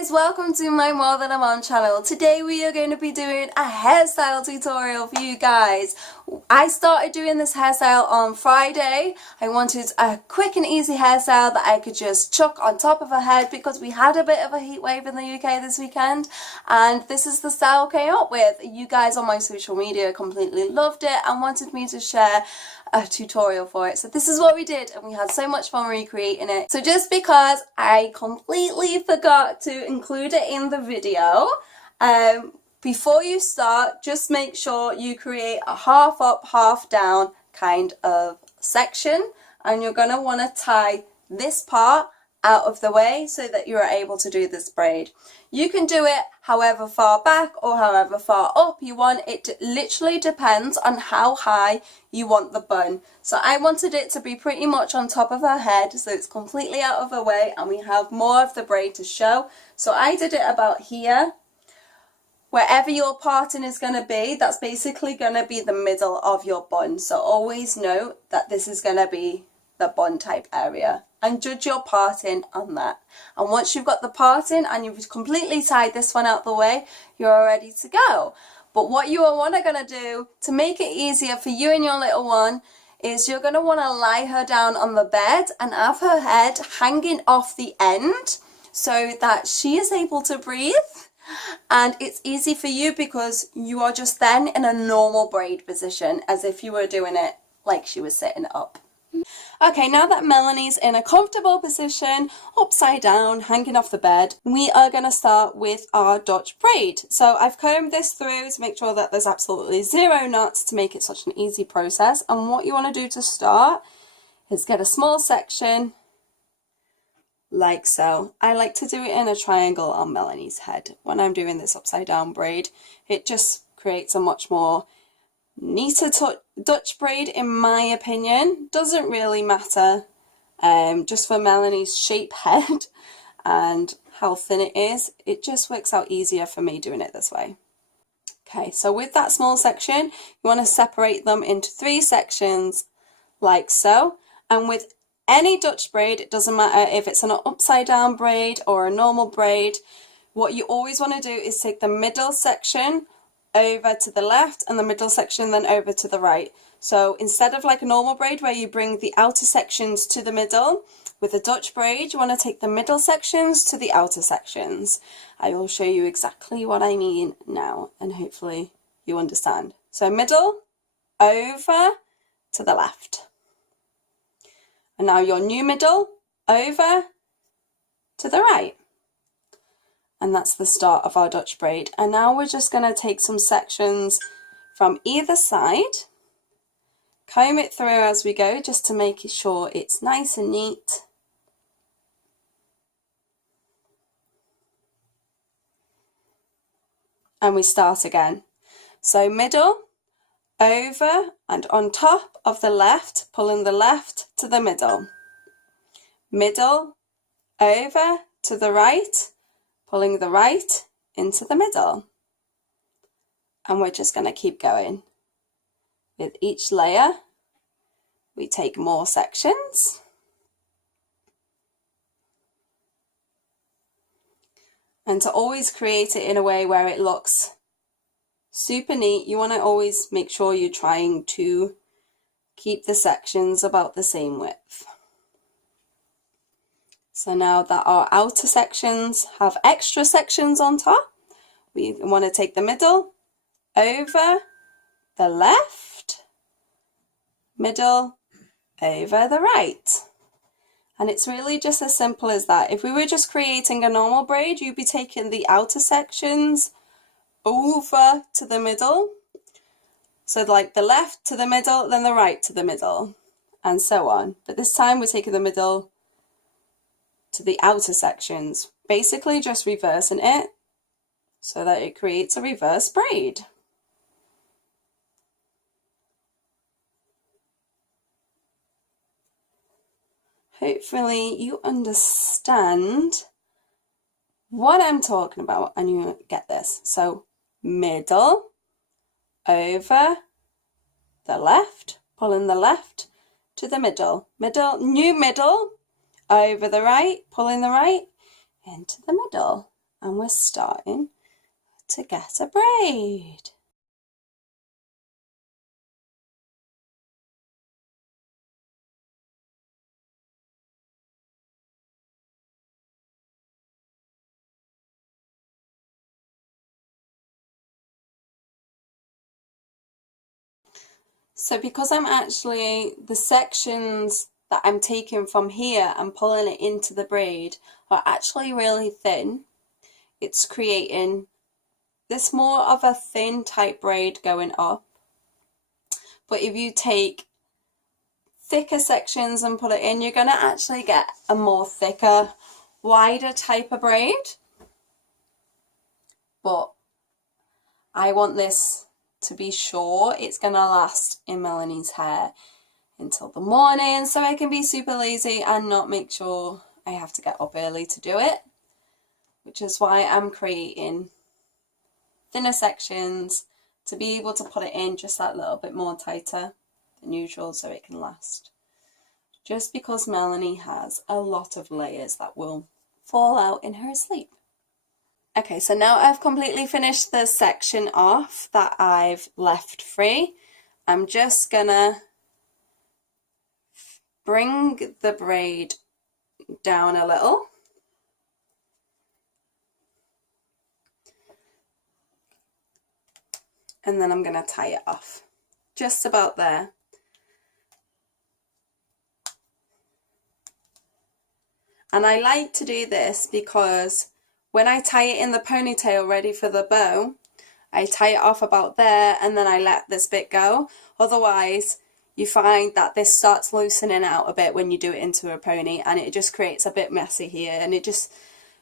guys, welcome to my More Than a Mom channel. Today we are going to be doing a hairstyle tutorial for you guys. I started doing this hairstyle on Friday. I wanted a quick and easy hairstyle that I could just chuck on top of her head because we had a bit of a heat wave in the UK this weekend, and this is the style I came up with. You guys on my social media completely loved it and wanted me to share a tutorial for it. So this is what we did, and we had so much fun recreating it. So just because I completely forgot to include it in the video, before you start, just make sure you create a half up, half down kind of section, and you're going to want to tie this part out of the way so that you're able to do this braid. You can do it however far back or however far up you want. It literally depends on how high you want the bun. So I wanted it to be pretty much on top of her head so it's completely out of her way and we have more of the braid to show. So I did it about here. Wherever your parting is going to be, that's basically going to be the middle of your bun. So always note that this is going to be the bun type area, and judge your parting on that. And once you've got the parting and you've completely tied this one out the way, you're all ready to go. But what you are going to do to make it easier for you and your little one is you're going to want to lie her down on the bed and have her head hanging off the end so that she is able to breathe. And it's easy for you because you are just then in a normal braid position, as if you were doing it like she was sitting up. Okay, now that Melanie's in a comfortable position, upside down, hanging off the bed, we are going to start with our Dutch braid. So I've combed this through to make sure that there's absolutely zero knots to make it such an easy process. And what you want to do to start is get a small section like so. I like to do it in a triangle on Melanie's head when I'm doing this upside down braid. It just creates a much more neater Dutch braid, in my opinion. Doesn't really matter, just for Melanie's shape head and how thin it is, it just works out easier for me doing it this way. Okay, so with that small section, you want to separate them into 3 sections like so. And with any Dutch braid, it doesn't matter if it's an upside down braid or a normal braid, what you always want to do is take the middle section over to the left and the middle section then over to the right. So instead of like a normal braid where you bring the outer sections to the middle, with a Dutch braid you want to take the middle sections to the outer sections. I will show you exactly what I mean now and hopefully you understand. So middle over to the left, and now your new middle over to the right. And that's the start of our Dutch braid. And now we're just going to take some sections from either side, comb it through as we go just to make sure it's nice and neat. And we start again. So middle, over and on top of the left, pulling the left to the middle. Middle, over to the right, pulling the right into the middle. And we're just going to keep going. With each layer, we take more sections. And to always create it in a way where it looks super neat, you want to always make sure you're trying to keep the sections about the same width. So now that our outer sections have extra sections on top, we want to take the middle over the left, middle over the right. And it's really just as simple as that. If we were just creating a normal braid, you'd be taking the outer sections over to the middle. So like the left to the middle, then the right to the middle, and so on. But this time we're taking the middle to the outer sections, basically just reversing it so that it creates a reverse braid. Hopefully you understand what I'm talking about and you get this. So middle over the left, pulling the left to the middle, new middle over the right, pulling the right into the middle, and we're starting to get a braid. So because I'm actually, the sections that I'm taking from here and pulling it into the braid are actually really thin, it's creating this more of a thin type braid going up. But if you take thicker sections and put it in, you're going to actually get a more thicker, wider type of braid. But I want this to be sure it's going to last in Melanie's hair until the morning, so I can be super lazy and not make sure I have to get up early to do it, which is why I'm creating thinner sections to be able to put it in just that little bit more tighter than usual so it can last. Just because Melanie has a lot of layers that will fall out in her sleep. Okay, so now I've completely finished the section off that I've left free. I'm just gonna bring the braid down a little. And then I'm gonna tie it off. Just about there. And I like to do this because when I tie it in the ponytail ready for the bow, I tie it off about there and then I let this bit go. Otherwise, you find that this starts loosening out a bit when you do it into a pony and it just creates a bit messy here. And it just,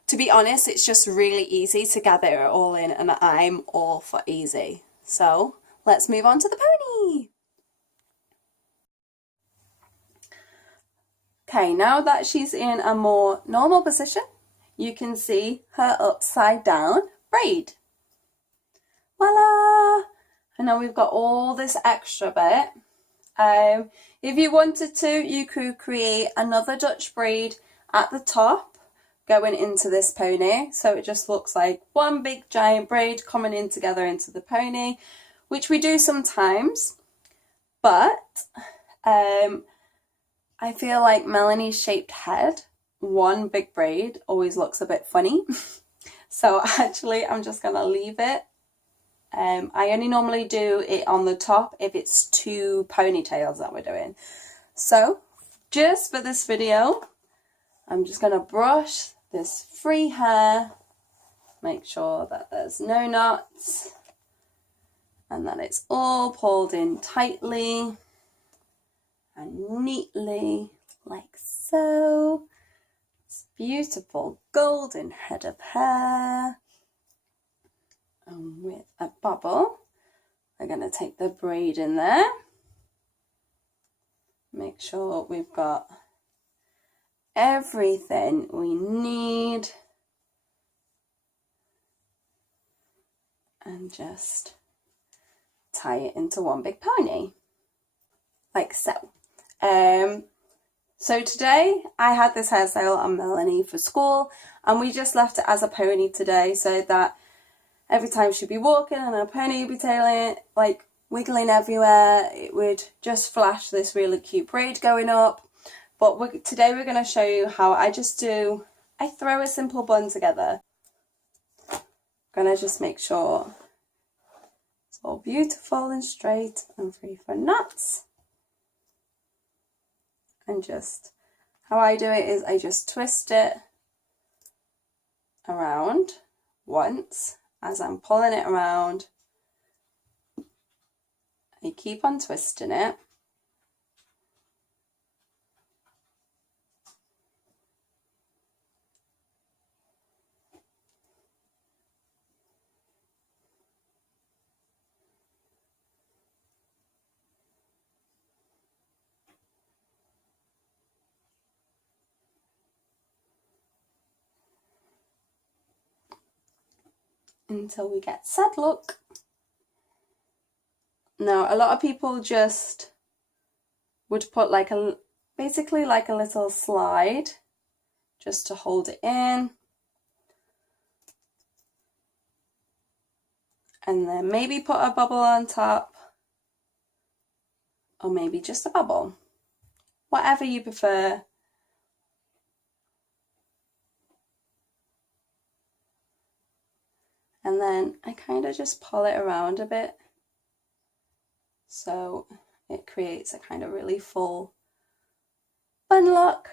to be honest, it's just really easy to gather it all in and I'm all for easy. So let's move on to the pony. Okay, now that she's in a more normal position, you can see her upside down braid. Voila! And now we've got all this extra bit. If you wanted to, you could create another Dutch braid at the top going into this pony, so it just looks like one big giant braid coming in together into the pony, which we do sometimes, but I feel like Melanie's shaped head, one big braid always looks a bit funny. So actually I'm just gonna leave it. I only normally do it on the top if it's two ponytails that we're doing. So just for this video, I'm just gonna brush this free hair, make sure that there's no knots and that it's all pulled in tightly and neatly, like so. It's beautiful golden head of hair. And with a bubble, we're going to take the braid in there. Make sure we've got everything we need. And just tie it into one big pony, like so. So today I had this hairstyle on Melanie for school and we just left it as a pony today so that every time she'd be walking and her pony would be tailing, like wiggling everywhere, it would just flash this really cute braid going up. But today we're going to show you how I throw a simple bun together. I'm going to just make sure it's all beautiful and straight and free from knots. And just, how I do it is I just twist it around once as I'm pulling it around. I keep on twisting it. Until we get sad look. Now a lot of people just would put like basically like a little slide just to hold it in. and then maybe put a bubble on top, or maybe just a bubble, whatever you prefer. And then I kind of just pull it around a bit so it creates a kind of really full bun look.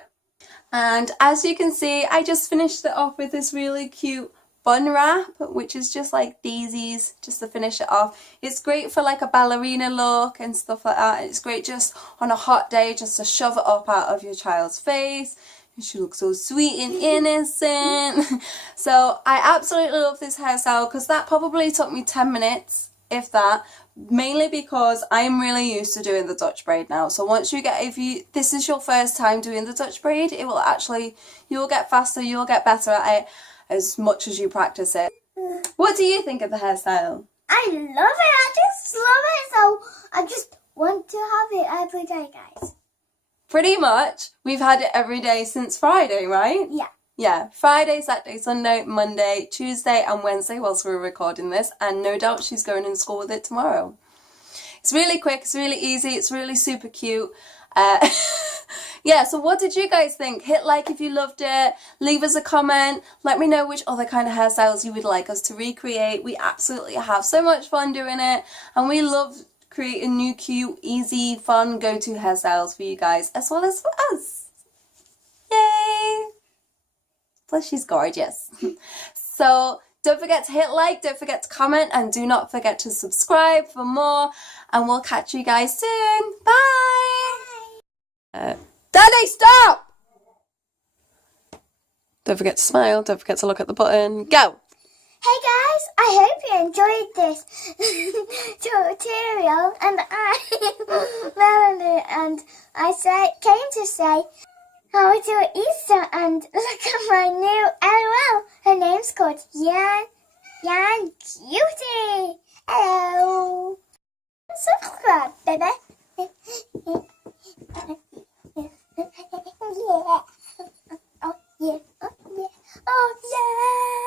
And as you can see, I just finished it off with this really cute bun wrap, which is just like daisies, just to finish it off. It's great for like a ballerina look and stuff like that. It's great just on a hot day, just to shove it up out of your child's face. She looks so sweet and innocent. So I absolutely love this hairstyle because that probably took me 10 minutes, if that. Mainly because I'm really used to doing the Dutch braid now. So once you get, if this is your first time doing the Dutch braid, it will actually, you'll get faster, you'll get better at it as much as you practice it. What do you think of the hairstyle? I love it. I just love it. So I just want to have it every day, guys. Pretty much. We've had it every day since Friday, right? Yeah. Yeah, Friday, Saturday, Sunday, Monday, Tuesday and Wednesday whilst we're recording this, and no doubt she's going in school with it tomorrow. It's really quick, it's really easy, it's really super cute. Yeah, so what did you guys think? Hit like if you loved it, leave us a comment, let me know which other kind of hairstyles you would like us to recreate. We absolutely have so much fun doing it, and we love creating new, cute, easy, fun, go-to hairstyles for you guys, as well as for us. Yay! Plus she's gorgeous. So don't forget to hit like, don't forget to comment, and do not forget to subscribe for more, and we'll catch you guys soon. Bye! Daddy, stop! Don't forget to smile, don't forget to look at the button. Go! Hey guys, I hope you enjoyed this tutorial, and Melanie and I came to say how we do Easter, and look at my new LOL. Her name's called Yan Cutie. Hello. Subscribe, baby. Yeah. Oh yeah. Oh yeah. Oh yeah.